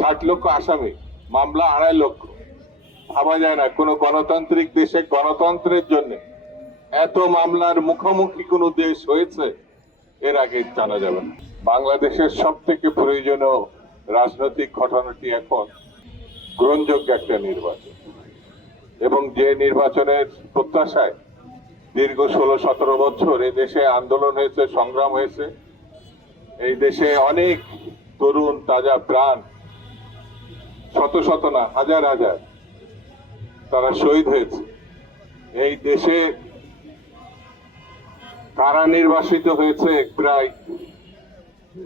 60 লক্ষ আসামি, মামলা 2.5 লক্ষ। ভাবা যায় না কোনো গণতান্ত্রিক দেশে গণতন্ত্রের জন্য এত মামলার মুখোমুখি কোনো দেশ হয়েছে এর আগে জানা যাবে না। বাংলাদেশের সব থেকে প্রয়োজনীয় রাজনৈতিক ঘটনাটি এখন গ্রহণযোগ্য একটা নির্বাচন, এবং যে নির্বাচনের প্রত্যাশায় দীর্ঘ 16-17 বছর এই দেশে আন্দোলন হয়েছে, সংগ্রাম হয়েছে। এই দেশে অনেক তরুণ তাজা প্রাণ, শত শত না হাজার হাজার তারা শহীদ হয়েছে। এই দেশে কারা নির্বাসিত হয়েছে প্রায়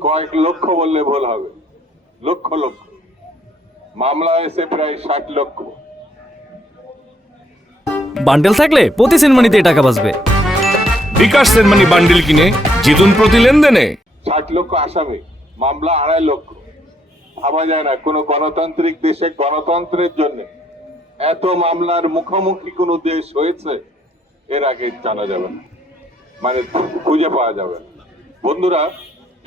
কয়েক লক্ষ বললে ভুল হবে, লক্ষ লক্ষ। মামলা হয়েছে প্রায় 60 লক্ষ। বান্ডেল থাকলে প্রতি সেনমানিতে টাকা বাঁচবে। বিকাশ সেনমানি বান্ডেল কিনে জিতুন প্রতি লেনদেনে। 60 লক্ষ আসামি, মামলা 2.5 লক্ষ। ভাবা যায় না কোনো গণতান্ত্রিক দেশে গণতন্ত্রের জন্য এত মামলার মুখোমুখি কোনো দেশ হয়েছে এর আগে জানা যাবে না, মানে খুঁজে পাওয়া যাবে না। বন্ধুরা,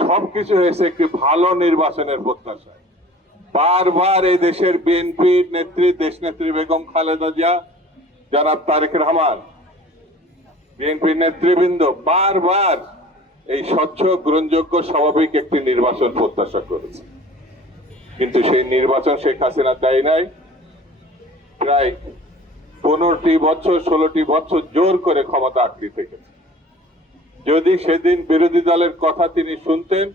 সবকিছু হয়েছে একটি ভালো নির্বাচনের প্রত্যাশায়। বারবার এই দেশের বিএনপির নেত্রী, দেশনেত্রী বেগম খালেদা জিয়া, জনাব তারেক রহমান, বিএনপির নেতৃবৃন্দ বারবার এই স্বচ্ছ, গ্রহণযোগ্য, স্বাভাবিক একটি নির্বাচন প্রত্যাশা করেছে। কিন্তু সেই নির্বাচন শেখ হাসিনা দেয় নাই। প্রায় 15টি বছর, 16টি বছর জোর করে ক্ষমতা আঁকড়ে থেকেছে। যদি সেদিন বিরোধী দলের কথা তিনি শুনতেন,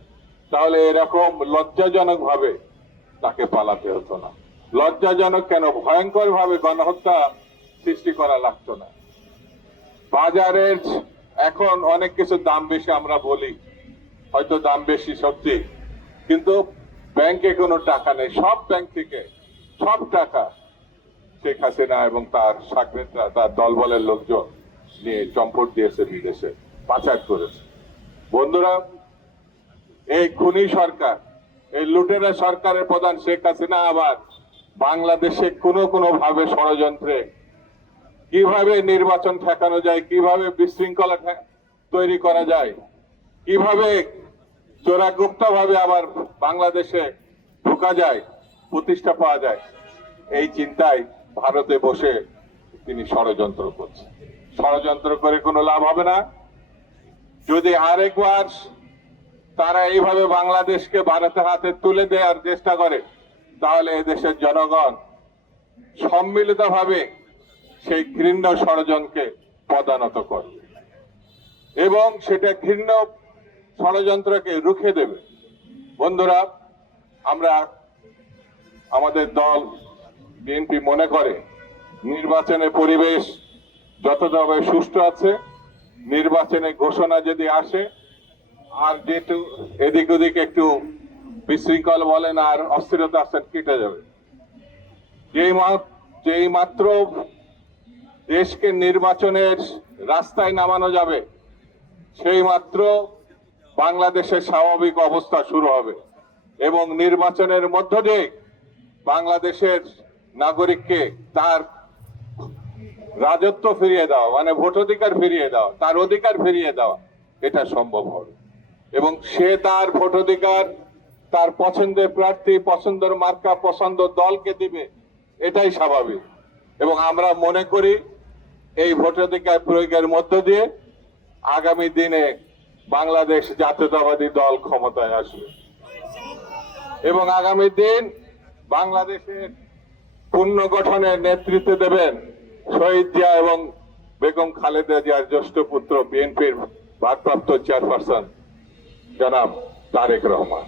তাহলে এরকম লজ্জাজনক ভাবে তাকে পালাতে হতো না। লজ্জাজনক কেন, ভয়ঙ্কর ভাবে গণহত্যা সৃষ্টি করা লাগতো না। বাজারের এখন অনেক কিছু দাম বেশি আমরা বলি, হয়তো দাম বেশি সত্যি, কিন্তু ব্যাংকে কোনো টাকা নেই। সব ব্যাংক থেকে সব টাকা শেখ হাসিনা এবং তার সাকরেদরা, তার দলবলের লোকজন নিয়ে চম্পট দিয়েছে, বিদেশে পাচার করেছে। বন্ধুরা, এই খুনি সরকার, এই লুটেরা সরকারের প্রধান শেখ হাসিনা আবার বাংলাদেশে কোনো ভাবে ষড়যন্ত্রে কিভাবে নির্বাচন ঠেকানো যায়, কিভাবে বিশৃঙ্খলা তৈরি করা যায়, কিভাবে চোরাগুপ্ত ভাবে আবার বাংলাদেশে ঢোকা যায়, প্রতিষ্ঠা পাওয়া যায়, এই চিন্তায় ভারতে বসে তিনি ষড়যন্ত্র করছেন। ষড়যন্ত্র করে কোনো লাভ হবে না। যদি আরেকবার তারা এইভাবে বাংলাদেশকে ভারতের হাতে তুলে দেওয়ার চেষ্টা করে, তাহলে এদেশের জনগণ সম্মিলিতভাবে সেই ঘৃণ্য ষড়যন্ত্রকে পদানত করবে এবং সেটা ঘৃণ্য ষড়যন্ত্রকে রুখে দেবে। বন্ধুরা, আমরা, আমাদের দল বিএনপি মনে করে নির্বাচনের পরিবেশ যতভাবে সুষ্ঠু আছে, নির্বাচনে ঘোষণা যদি আসে, আর যেহেতু এদিক ওদিক একটু বিশৃঙ্খল বলেন আর অস্থিরতা আসেন, কেটে যাবে। যেই মাত্র দেশকে নির্বাচনের রাস্তায় নামানো যাবে, সেই মাত্র বাংলাদেশের স্বাভাবিক অবস্থা শুরু হবে এবং নির্বাচনের মধ্য দিয়ে বাংলাদেশের নাগরিককে তার রাজত্ব ফিরিয়ে দেওয়া, মানে ভোটাধিকার ফিরিয়ে দেওয়া, তার অধিকার ফিরিয়ে দেওয়া, এটা সম্ভব হবে। এবং সে তার ভোটাধিকার তার পছন্দের প্রার্থী, পছন্দের মার্কা, পছন্দ দলকে দিবে, এটাই স্বাভাবিক। এবং আমরা মনে করি এই ভোটাধিকার প্রয়োগের মধ্য দিয়ে আগামী দিনে বাংলাদেশ জাতীয়তাবাদী দল ক্ষমতায় আসবে এবং আগামী দিন বাংলাদেশের পুনর্গঠনের নেতৃত্ব দেবেন শহীদ জিয়া এবং বেগম খালেদা জিয়ার জ্যেষ্ঠ পুত্র, বিএনপির ভারপ্রাপ্ত চেয়ারপারসন জনাব তারেক রহমান।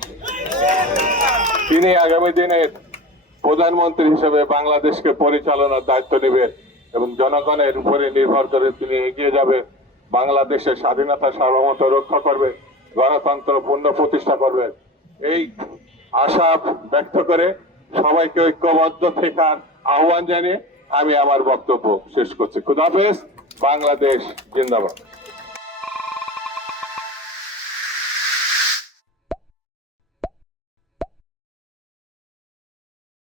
তিনি আগামী দিনের প্রধানমন্ত্রী হিসেবে বাংলাদেশকে পরিচালনার দায়িত্ব নেবেন এবং জনগণের উপরে নির্ভর করে তিনি এগিয়ে যাবে। বাংলাদেশের স্বাধীনতা, সার্বভৌমত্ব রক্ষা করবে, গণতন্ত্র পূর্ণ প্রতিষ্ঠা করবে। এই আশা ব্যক্ত করে সবাইকে ঐক্যবদ্ধ থাকার আহ্বান জানিয়ে আমি আমার বক্তব্য শেষ করছি। খুদা হাফেজ। বাংলাদেশ জিন্দাবাদ।